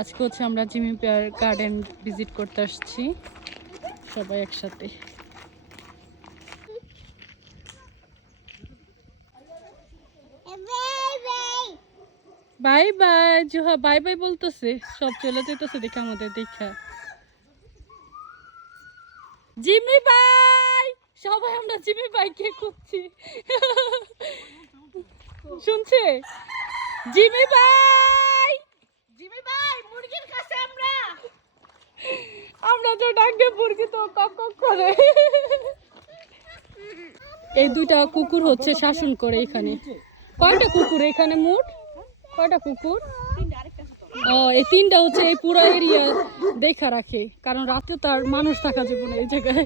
আজকে হচ্ছে আমরা জিমি গার্ডেন ভিজিট করতে আসছি সবাই একসাথে। Bye bye Zuha, bye bye বলতেছে, সব চলে যেতেছে দেখে আমাদের দেখা। জিমি ভাই, সবাই আমরা জিমি ভাইকে খুঁজছি। শুনছে জিমি ভাই, জিমি ভাই মুরগির কাছে আমরা তো ডাকে মুরগি তো কক কক করে। এই দুইটা কুকুর হচ্ছে শাসন করে এখানে। কয়টা কুকুর এখানে মোট? কয়টা কুকুর? ও, এই তিনটা হচ্ছে এই পুরো এরিয়া দেখা রাখে, কারণ রাতে তো আর মানুষ থাকা যাবে না এই জায়গায়।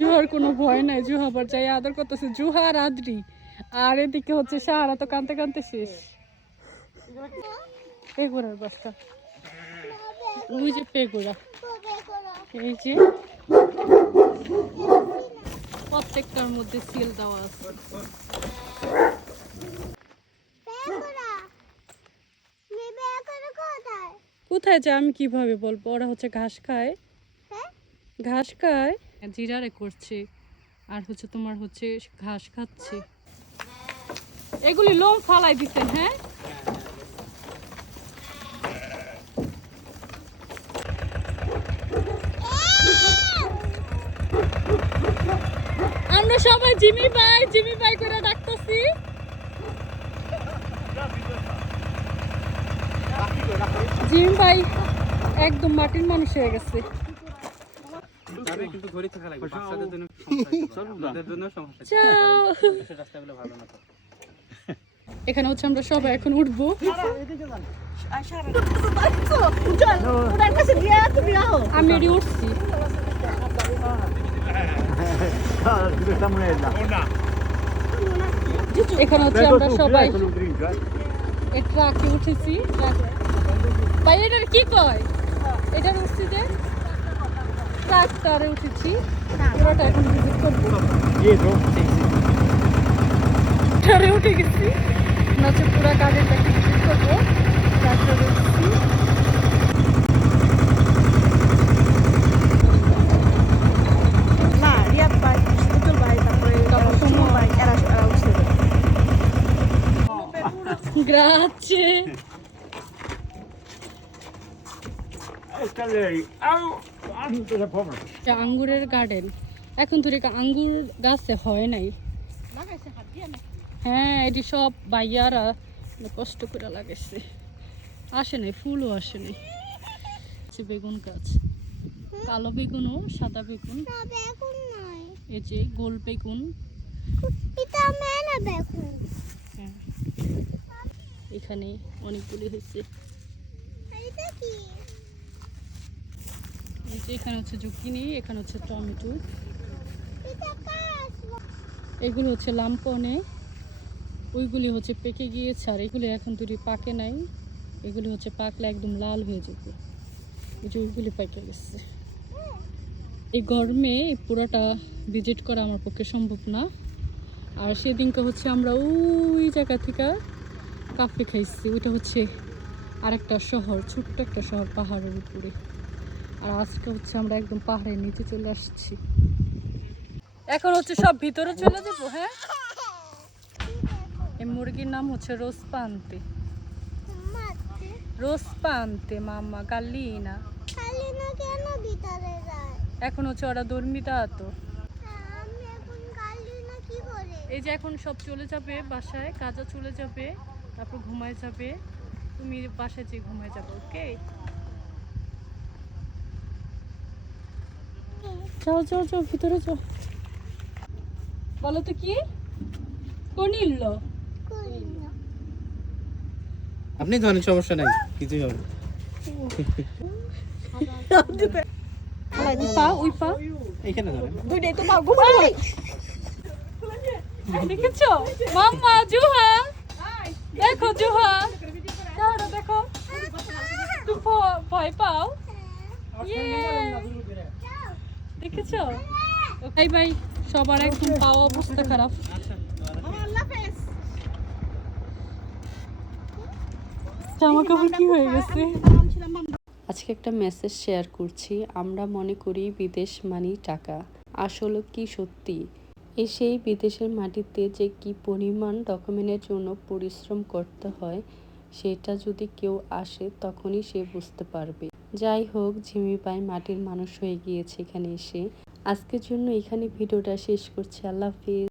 জুহার কোনো ভয় নাই, জুহা আবার যাই আদর করতেছে। জুহা আর আদ্রি, আর এদিকে হচ্ছে সাহারা তো কানতে কানতে শেষ। পেগুড়ার বাসা, ওই যে পেগুড়া, এই যে প্রত্যেকটার মধ্যে সিল দেওয়া আছে। কোথায় যায় আমি কিভাবে বলবো? ওরা হচ্ছে ঘাস খায়, ঘাস খায়, জিরারে করছে, আর হচ্ছে তোমার হচ্ছে ঘাস খাচ্ছে। এগুলি লোম ফালাই দিচ্ছেন? হ্যাঁ, আমরা সবাই জিমি ভাই করে ডাকতেছি। জিমি ভাই একদম মাটির মানুষ হয়ে গেছে। এখানে হচ্ছে আমরা সবাই এখন উঠবো। আমি এটি উঠছি। এখানে হচ্ছে আমরা সবাই ট্রাকে উঠেছি। ভাই এটার কি কয়? এটার উঠছি যে ট্রাক্টরে উঠেছি। পুরোটা এখন ভিজিট করবো। ট্রাক্টরে উঠে গেছি, হচ্ছে পুরো গার্ডেনটাকে ভিজিট করবো। ট্রাক্টরে উঠছি। Grazie. আঙ্গুরের গার্ডেন, এখন তো আঙ্গুর গাছে হয় নাই। হ্যাঁ, এটি সব বাইয়ারা কষ্ট করে লাগাইছে, আসে নাই, ফুলও আসে নাই। বেগুন গাছ, কালো বেগুন ও সাদা বেগুন, এই যে গোল বেগুন, এখানে অনেকগুলি হয়েছে। এখানে হচ্ছে জুকিনি, এখানে হচ্ছে টমেটো, এগুলো হচ্ছে লাম্পনে, ওইগুলি হচ্ছে পেকে গিয়েছে, আর এগুলি এখন দুটি পাকে নাই। এগুলি হচ্ছে পাকলে একদম লাল হয়ে যাবে, ওই যে ওইগুলি পাকে গেছে। এই গরমে পুরোটা ভিজিট করা আমার পক্ষে সম্ভব না। আর সেদিনকে হচ্ছে আমরা ওই জায়গা থেকে কাফে খাইছি, ওইটা হচ্ছে আরেকটা শহর, ছোট্ট একটা শহর পাহাড়ের উপরে। আর আজকে হচ্ছে আমরা একদম পাহাড়ের নিচে চলে আসছি। এখন হচ্ছে সব ভিতরে চলে যাবো। হ্যাঁ, এই মুরগির নাম হচ্ছে রোসপান্তে, রোসপান্তে মাম্মা, গাল্লিনা। এখন হচ্ছে ওরা দর্মিদা তো। এই যে এখন সব চলে যাবে বাসায়, কাজা চলে যাবে, তারপর ঘুমায় যাবে। তুমি বাসায় যে ঘুমায় যাবে। ওকে, যাও যাও যাও, ভিতরে যাও। বলো তো কি কনিল? আপনি ধরেন, সমস্যা নাই, কিছুই হবে। ওই পা এইখানে ধরেন, দুইটাই তো পা ঘুমাই। দেখেছো মাম্মা? জুহা দেখো, জুহা দেখো, তুমি ভয় পাও? দেখেছো? বাই বাই সবার একদম পাওয়া অবস্থা খারাপ। জামা কাপড় কি হয়ে গেছে? আজকে একটা মেসেজ শেয়ার করছি। আমরা মনে করি বিদেশ মানেই টাকা, আসলে কি সত্যি? সেই বিদেশের মাটিতে যে কি পরিমাণ ডকুমেন্টের জন্য পরিশ্রম করতে হয়, সেটা যদি কেউ আসে তখনই সে বুঝতে পারবে। যাই হোক, ঝিমি ভাই মাটির মানুষ হয়ে গিয়েছে এখানে এসে। আজকের জন্য এখানে ভিডিওটা শেষ করছি। আল্লাহ হাফিজ।